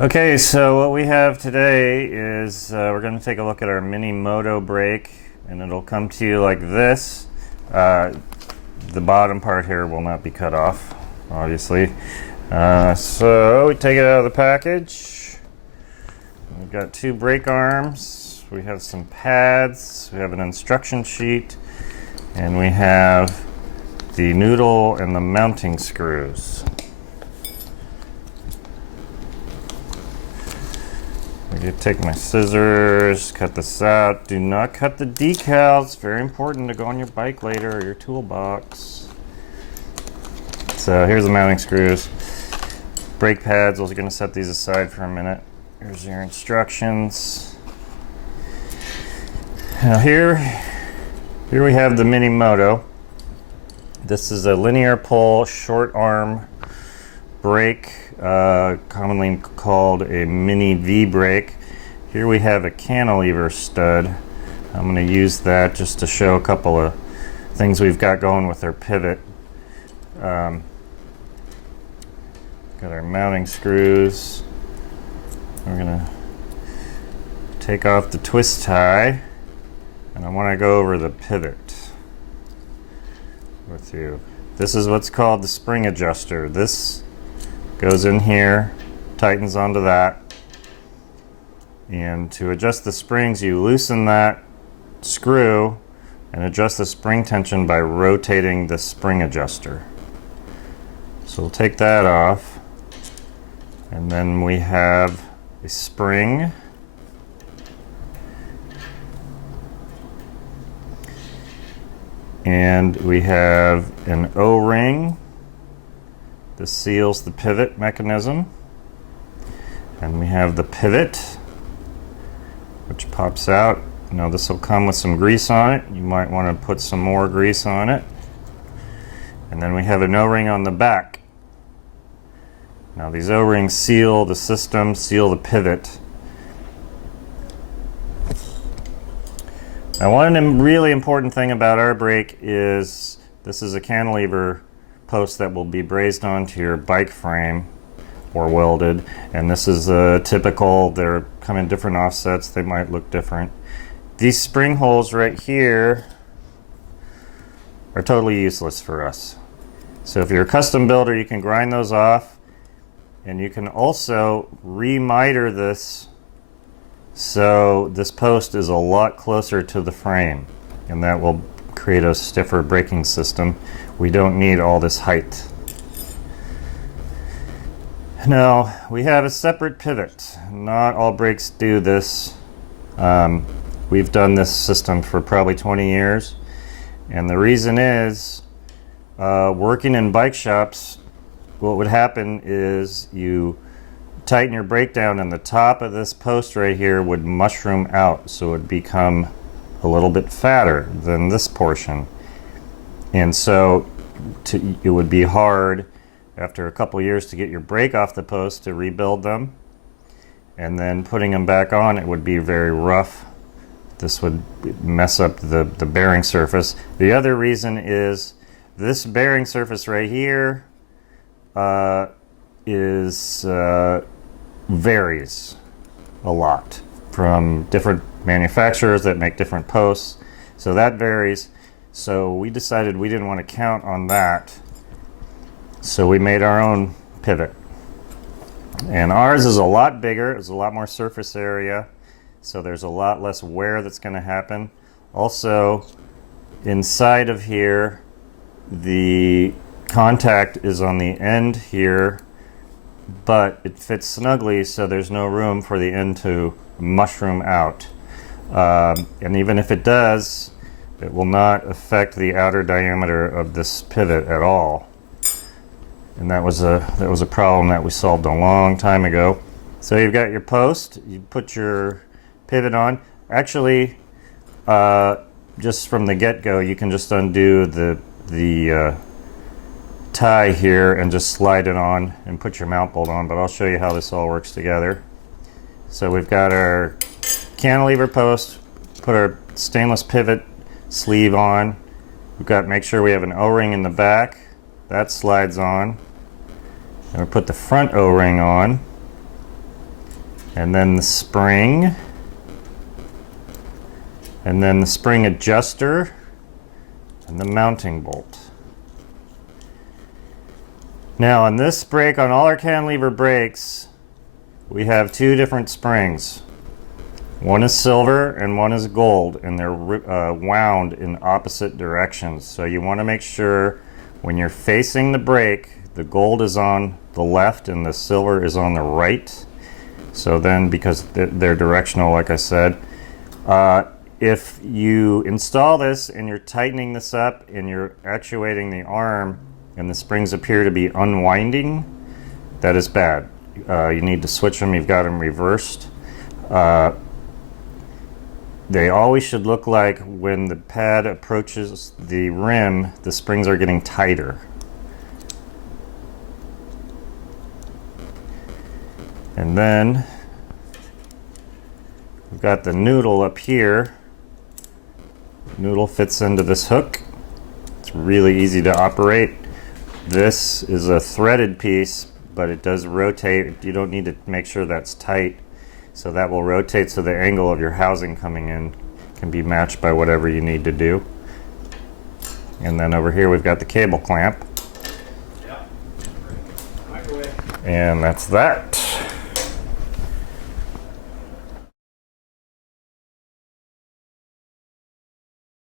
Okay, so what we have today is we're going to take a look at our MiniMoto brake, and it'll come to you like this. The bottom part here will not be cut off, obviously. So we take it out of the package. We've got two brake arms. We have some pads. We have an instruction sheet, and we have the noodle and the mounting screws. I could take my scissors, cut this out. Do not cut the decals. Very important to go on your bike later or your toolbox. So here's the mounting screws. Brake pads, we're going to set these aside for a minute. Here's your instructions. Now here we have the MiniMoto. This is a linear pull short arm brake, commonly called a mini V brake. Here we have a cantilever stud. I'm going to use that just to show a couple of things we've got going with our pivot. Got our mounting screws. We're going to take off the twist tie, and I want to go over the pivot with you. This is what's called the spring adjuster. This goes in here, tightens onto that, and to adjust the springs you loosen that screw and adjust the spring tension by rotating the spring adjuster. So we'll take that off, and then we have a spring, and we have an O-ring. This seals the pivot mechanism, and we have the pivot which pops out. Now this will come with some grease on it. You might want to put some more grease on it. And then we have an O-ring on the back. Now these O-rings seal the system, seal the pivot. Now one really important thing about our brake is this is a cantilever post that will be brazed onto your bike frame or welded, and this is typical. They're come in different offsets, they might look different. These spring holes right here are totally useless for us. So if you're a custom builder, you can grind those off, and you can also remiter this so this post is a lot closer to the frame, and that will create a stiffer braking system. We don't need all this height. Now, we have a separate pivot. Not all brakes do this. We've done this system for probably 20 years. And the reason is, working in bike shops, what would happen is you tighten your brake down and the top of this post right here would mushroom out. So it would become a little bit fatter than this portion. And so it would be hard after a couple years to get your brake off the post to rebuild them, and then putting them back on, it would be very rough. This would mess up the bearing surface. The other reason is this bearing surface right here varies a lot from different manufacturers that make different posts, so that varies. So we decided we didn't want to count on that, so we made our own pivot, and ours is a lot bigger. It's a lot more surface area, so there's a lot less wear that's going to happen. Also, inside of here, the contact is on the end here, but it fits snugly, so there's no room for the end to mushroom out. And even if it does, it will not affect the outer diameter of this pivot at all. And that was a problem that we solved a long time ago. So you've got your post, you put your pivot on. Actually, just from the get-go, you can just undo the tie here and just slide it on and put your mount bolt on, but I'll show you how this all works together. So we've got our cantilever post, put our stainless pivot sleeve on. We've got to make sure we have an O-ring in the back. That slides on. And we put the front O-ring on. and then the spring, and then the spring adjuster, and the mounting bolt. Now on this brake, on all our cantilever brakes, we have two different springs. One is silver and one is gold, and they're wound in opposite directions. So you want to make sure when you're facing the brake, the gold is on the left and the silver is on the right. So then, because they're directional, like I said, if you install this and you're tightening this up and you're actuating the arm and the springs appear to be unwinding, that is bad. You need to switch them. You've got them reversed. They always should look like when the pad approaches the rim, the springs are getting tighter. And then we've got the noodle up here. Noodle fits into this hook. It's really easy to operate. This is a threaded piece, but it does rotate. You don't need to make sure that's tight. So that will rotate so the angle of your housing coming in can be matched by whatever you need to do. And then over here we've got the cable clamp. And that's that.